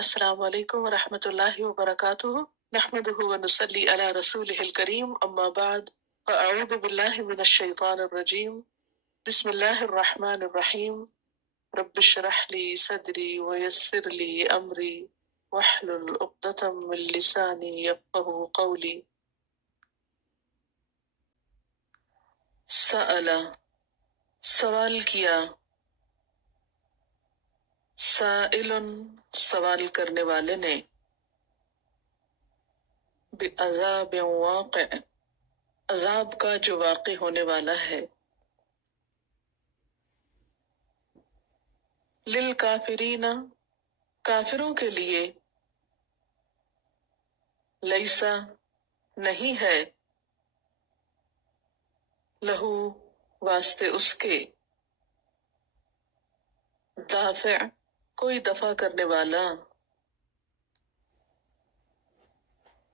السلام علیکم ورحمۃ اللہ وبرکاتہ نحمده ونصلی علی رسولہ الکریم اما بعد فاعوذ باللہ من الشیطان الرجیم بسم اللہ الرحمن الرحیم رب اشرح لی صدری ویسر لی امری واحلل عقدۃ من لسانی یفقهوا قولی۔ سأل سوال کیا، سائل سوال کرنے والے نے، بعذاب واقع عذاب کا جو واقع ہونے والا ہے، للکافرین کافروں کے لیے، لیسا نہیں ہے، لہو واسطے اس کے، دافع کوئی دفع کرنے والا،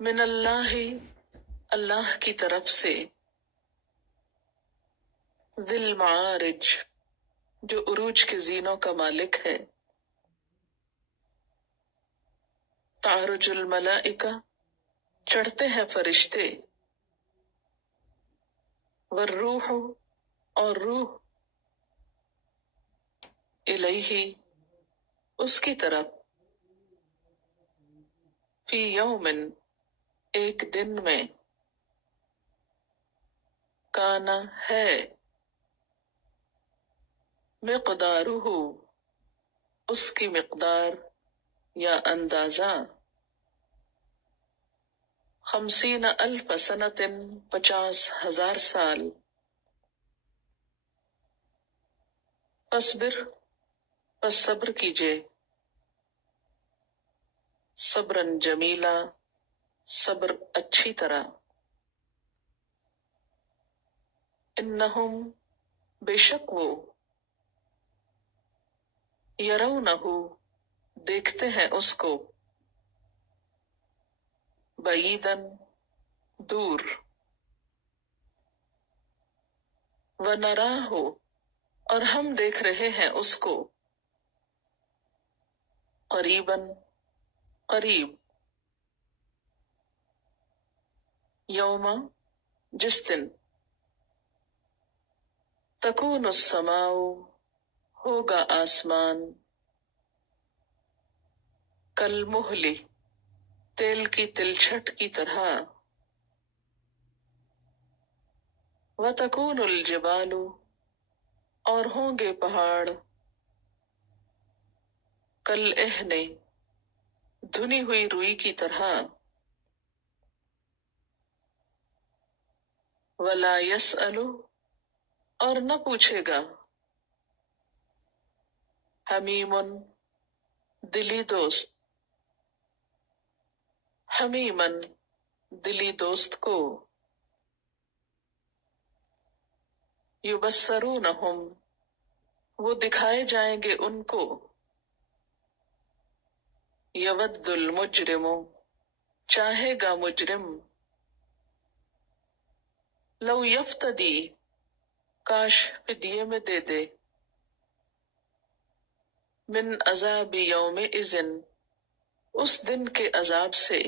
من اللہ اللہ کی طرف سے، ذی المعارج جو عروج کے زینوں کا مالک ہے، تعرج الملائکہ چڑھتے ہیں فرشتے، والروح اور روح، الیہ اس کی طرف، فی یومن ایک دن میں، کانا ہے، مقدارہ اس کی مقدار یا اندازہ، 50,000 سنۃ 50,000 سال، فاصبر پس صبر کیجئے، صبرن جمیلا صبر اچھی طرح، انہم بے شک وہ، یرونہ دیکھتے ہیں اس کو، بعیداً دور، ونراہ اور ہم دیکھ رہے ہیں اس کو، قریباً قریب، یوم جس دن، تکون السماء ہوگا آسمان، کالمہل تیل کی تلچھٹ کی طرح، وتکون الجبال اور ہوں گے پہاڑ، کالعہن دھنی ہوئی روئی کی طرح، ولا یسأل اور نہ پوچھے گا، حمیم دلی دوست، حمیمن دلی دوست کو، یبصرونہم وہ دکھائے جائیں گے ان کو، یود المجرم چاہے گا مجرم، لو یفتدی کاش فدیے میں دے دے، من عذاب یوم اذن اس دن کے عذاب سے،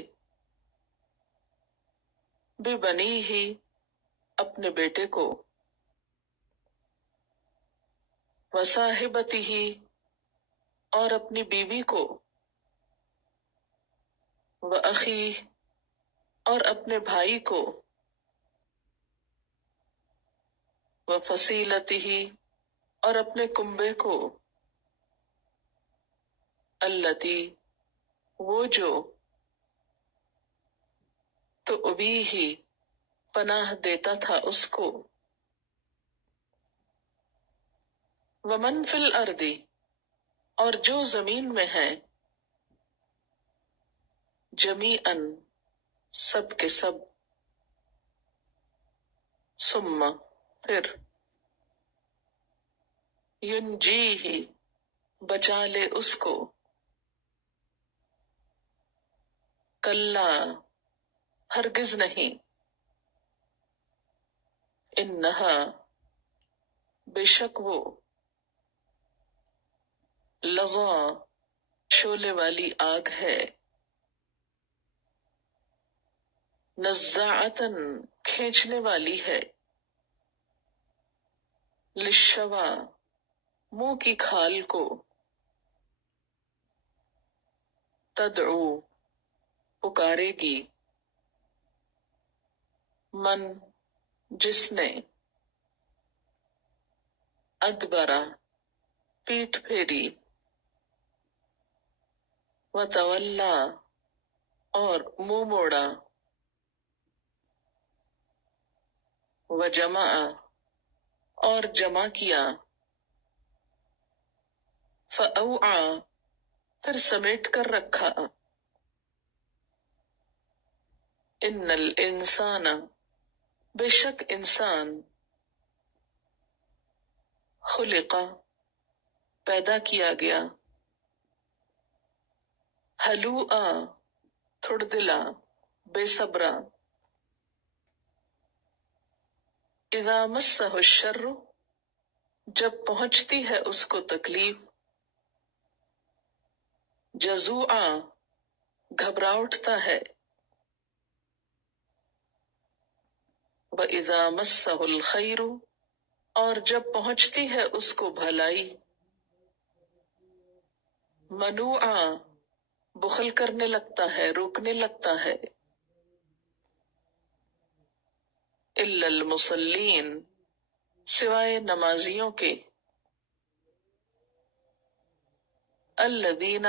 ببنی ہی اپنے بیٹے کو، وصاحبتہ اور اپنی بیوی کو، واخیہ اور اپنے بھائی کو، وفصیلتہ اور اپنے کنبے کو، التی وہ جو، تو ابھی ہی پناہ دیتا تھا اس کو، ومن فی الارض اور جو زمین میں ہے، جمیعاً سب کے سب، ثم پھر، ینجیہ بچا لے اس کو، کلا ہرگز نہیں، انہا بے شک وہ، لظی شعلے والی آگ ہے، نزاعتن کھینچنے والی ہے، للشوا منہ کی کھال کو، تدعو پکارے گی، من جس نے، ادبرا پیٹھ پھیری، وتولا اور منہ موڑا، وجمع اور جمع کیا، فأوعى پھر سمیٹ کر رکھا، ان الانسان بے شک انسان، خلق پیدا کیا گیا، ہلوعا تھڑ دلا، بے صبرا، اذا مسہ الشر جب پہنچتی ہے اس کو تکلیف، جزوعا گھبرا اٹھتا ہے، وَإِذَا مَسَّهُ الْخَيْرُ اور جب پہنچتی ہے اس کو بھلائی، منوعا بخل کرنے لگتا ہے، روکنے لگتا ہے، إِلَّا الْمُصَلِّينَ سوائے نمازیوں کے، الذین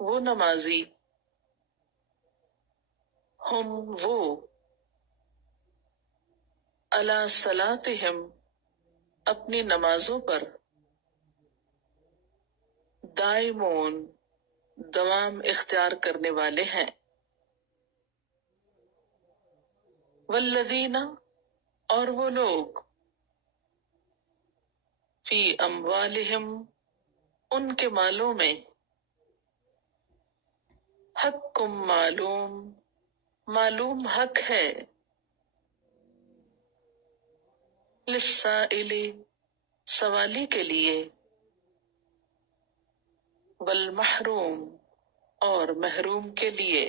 وہ نمازی، ہم وہ، علی صلاتہم اپنی نمازوں پر، دائمون دوام اختیار کرنے والے ہیں، والذین اور وہ لوگ، فی اموالہم ان کے مالوں میں، حق معلوم معلوم حق ہے، للسائل سوالی کے لیے، والمحروم اور محروم کے لیے،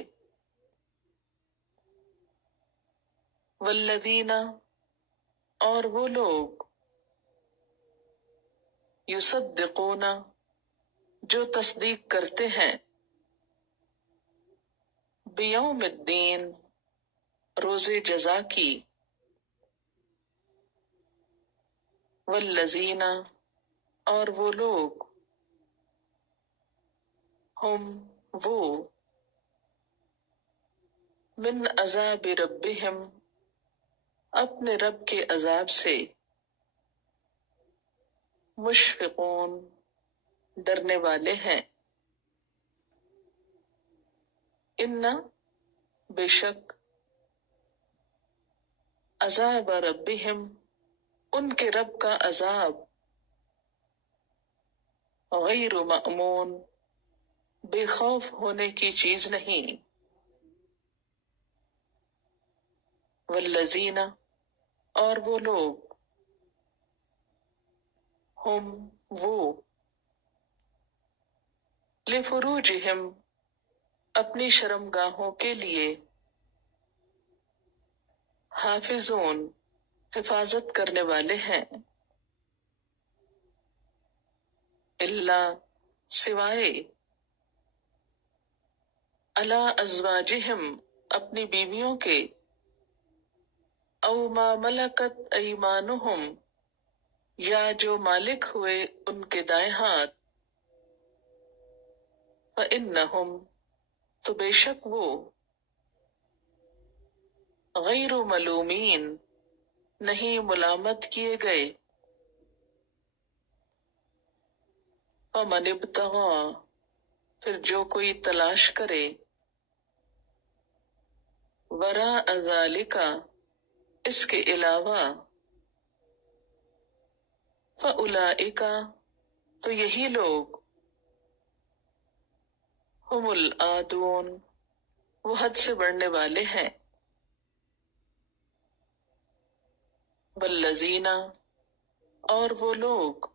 والذین اور وہ لوگ، یصدقون جو تصدیق کرتے ہیں، بیوم الدین روز جزا کی، والذین اور وہ لوگ، ہم وہ، من عذاب ربہم اپنے رب کے عذاب سے، مشفقون ڈرنے والے ہیں، ان بے شک، عذاب ربہم ان کے رب کا عذاب، غیر مأمون بے خوف ہونے کی چیز نہیں، والذین اور وہ لوگ، ہم وہ، لفروجہم اپنی شرمگاہوں کے لیے، حافظون حفاظت کرنے والے ہیں، الا سوائے، علی ازواجہم اپنی بیویوں کے، او ما ملکت ایمانہم یا جو مالک ہوئے ان کے دائیں ہاتھ، فإنہم تو بے شک وہ، غیر ملومین نہیں ملامت کیے گئے، فمن ابتغی پھر جو کوئی تلاش کرے، وراء ذالک اس کے علاوہ، فاولئک تو یہی لوگ، ہم العادون وہ حد سے بڑھنے والے ہیں، والذین اور وہ لوگ،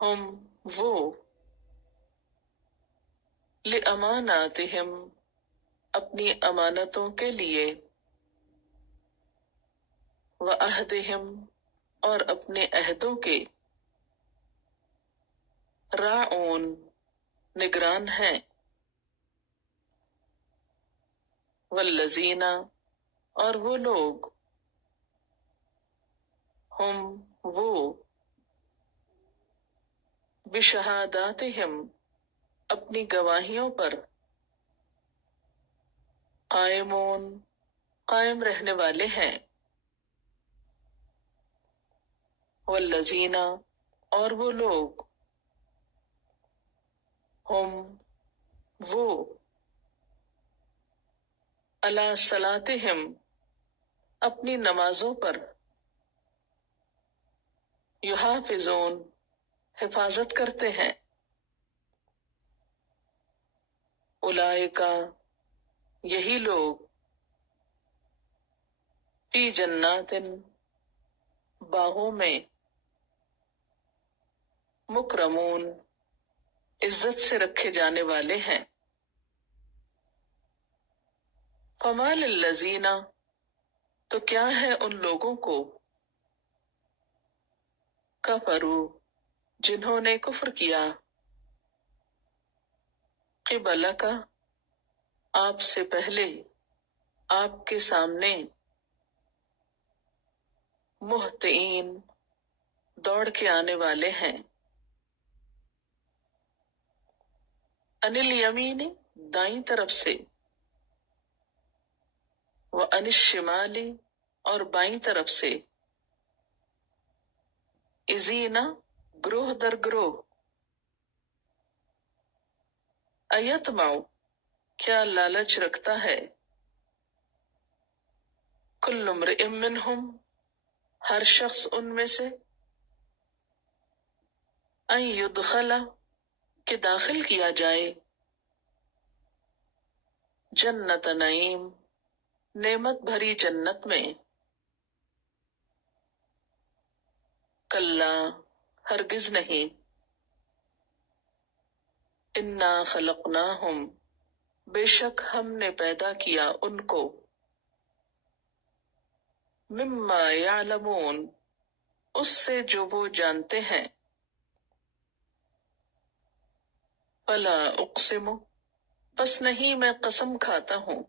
ہم وہ، لِأَمَانَاتِهِمْ اپنی امانتوں کے لیے، وَعَهْدِهِمْ اور اپنے عہدوں کے، راعون نگران ہیں، والذین اور وہ لوگ، ہم وہ، بشہاداتہم اپنی گواہیوں پر، قائمون قائم رہنے والے ہیں، والذین اور وہ لوگ، ہم وہ، علی صلاتہم اپنی نمازوں پر، یحافظون حفاظت کرتے ہیں، اولئک یہی لوگ، فی جنات باغوں میں، مکرمون عزت سے رکھے جانے والے ہیں، فما للذین تو کیا ہے ان لوگوں کو، کفروا جنہوں نے کفر کیا، قبلک آپ سے پہلے، آپ کے سامنے، مہطعین دوڑ کے آنے والے ہیں، عن الیمین دائیں طرف سے، وعن الشمال اور بائیں طرف سے، ازینا گروہ در گروہ، ایتمع کیا لالچ رکھتا ہے، کل امرئ منہم ہر شخص ان میں سے، ان یدخل کہ داخل کیا جائے، جنت نعیم نعمت بھری جنت میں، کلا ہرگز نہیں، انا خلقناہم بے شک ہم نے پیدا کیا ان کو، مما یعلمون اس سے جو وہ جانتے ہیں، فلا اقسم پس نہیں میں قسم کھاتا ہوں،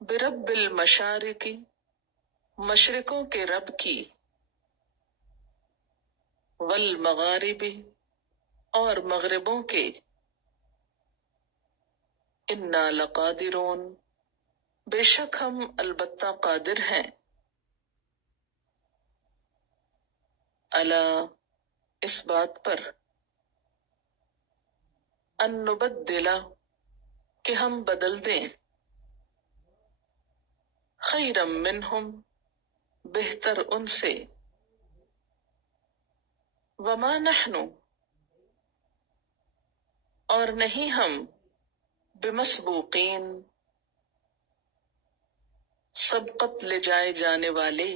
برب المشارق مشرقوں کے رب کی، والمغارب اور مغربوں کے، انا لقادرون بے شک ہم البتہ قادر ہیں، الا اس بات پر، ان نبدل کہ ہم بدل دیں، خیرا منہم بہتر ان سے، وما نحن اور نہیں ہم، بمسبوقین سبقت لے جائے جانے والے،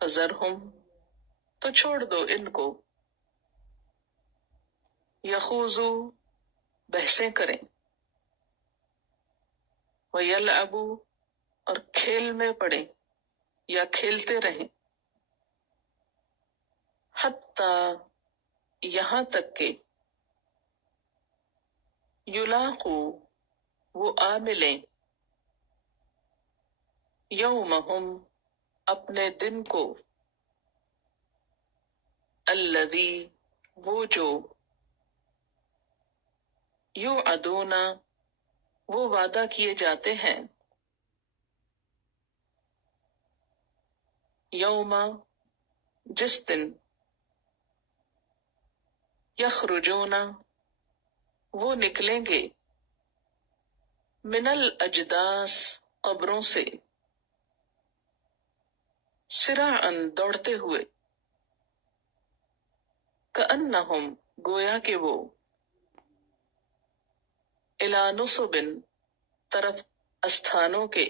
فذرہم تو چھوڑ دو ان کو، یخوضوا بحثیں کریں، ویلعبوا اور کھیل میں پڑیں یا کھیلتے رہیں، حتی یہاں تک کہ، یلاقوا وہ آ ملیں، یومہم اپنے دن کو، الذی وہ جو، یوعدون وہ وعدہ کیے جاتے ہیں، یوم جس دن، یخرجون وہ نکلیں گے، من الاجداث قبروں سے، سراعا دوڑتے ہوئے، کأنہم گویا کہ وہ، الی نصب طرف استھانوں کے،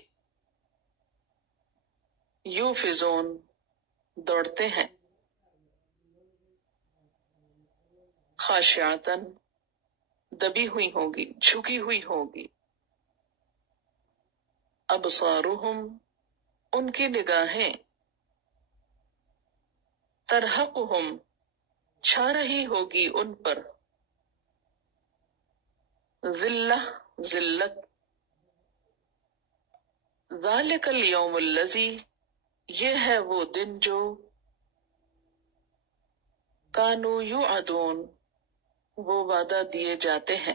یوفزون دوڑتے ہیں، خاشعتن دبی ہوئی ہوگی، جھکی ہوئی ہوگی، ابصارہم ان کی نگاہیں، ترہقہم چھا رہی ہوگی ان پر، ذلہ ذلت، ذالک الیوم الذی یہ ہے وہ دن جو کانوا یوعدون وہ وعدہ دیے جاتے ہیں،